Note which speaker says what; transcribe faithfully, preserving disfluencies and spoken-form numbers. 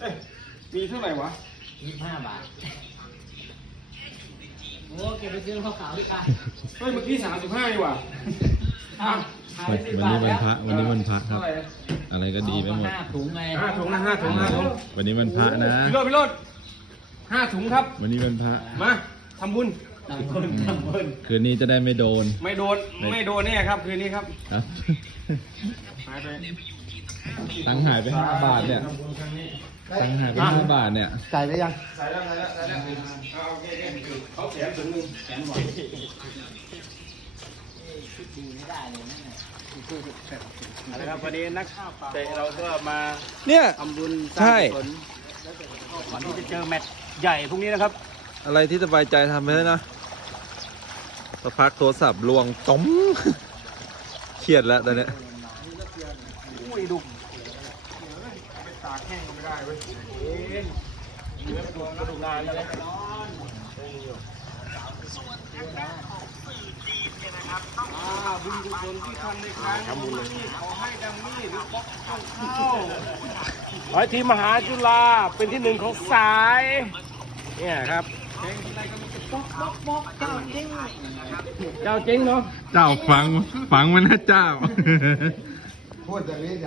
Speaker 1: เอ้ยมีเท่าไหร่วะ
Speaker 2: ยี่สิบห้าบาทโอ้เก็บไปซื้อข้าวขาวดีกว่า
Speaker 1: เฮ้ยเมื่อกี้สามสิบห้าดีกว่า
Speaker 2: อ้าว
Speaker 3: วันวันนี้วันพระวันนี้วันพระครับ
Speaker 1: เท่าไหนะ
Speaker 3: อะไรก็ดีไปหมด
Speaker 2: ห้าถุงไง
Speaker 1: ห้าถุงนะห้าถุงห้าถุง
Speaker 3: วันนี้วันพระนะ
Speaker 1: พี่โรดพี่โรดห้าถุงครับ
Speaker 3: วันนี้วันพระ
Speaker 1: มาทำบุญ
Speaker 2: ทำบุญทำบุญ
Speaker 3: คืนนี้จะได้ไม่โดน
Speaker 1: ไม่โดนไม่โดนแน่ครับคืนนี้ครับ
Speaker 3: ครับ
Speaker 1: หายไป
Speaker 3: ตังค์หายไปห้าบาทเนี่ย
Speaker 1: ทำบุญครั้งนี้
Speaker 3: ตังค์หายไปห้าบาทเนี่ย
Speaker 4: จ่ายได้ยัง
Speaker 1: ใส่แล้วใส่แล้วใส่แล้วเอาโอเคโอเคเขาแถมถุงหนึงแถมหน่อย
Speaker 2: ดีไม่ได้เลยนั่นแหละ
Speaker 1: นะครับวันนี้นักเตะเราก็มา
Speaker 4: เนี่ย
Speaker 1: ทำบุญ
Speaker 4: ใช่
Speaker 1: สร้างกุศลก่อนที่จะเจอแมตช์ใหญ่พรุ่งนี้นะครับ
Speaker 4: อะไรที่สบายใจทำไปเลยนะสักพักโทรศัพท์ลวงต้ม เครียดแล้วตอนเนี้ย
Speaker 1: อุ้ยดุไปตากแห้งก็ไม่ได้เว้ยเอ็นเนื้อกระดูกกระดูกงานแล้วนอนอ่าบุญกุศลที่ทำในครั้งนี้ขอให้ดังนี้หรือป๊อกต้องเข้าขอให้ทีมมหาจุฬาเป็นที่หนึ่งของสาย เนี่ยครับเพลงอะไรก็มีแต่ป๊อกป๊อกป๊อกเจ้าจริงเจ้าจริงเนาะ
Speaker 3: เจ้าฟังฟังมันนะเจ้า
Speaker 4: พูดอย่างนี้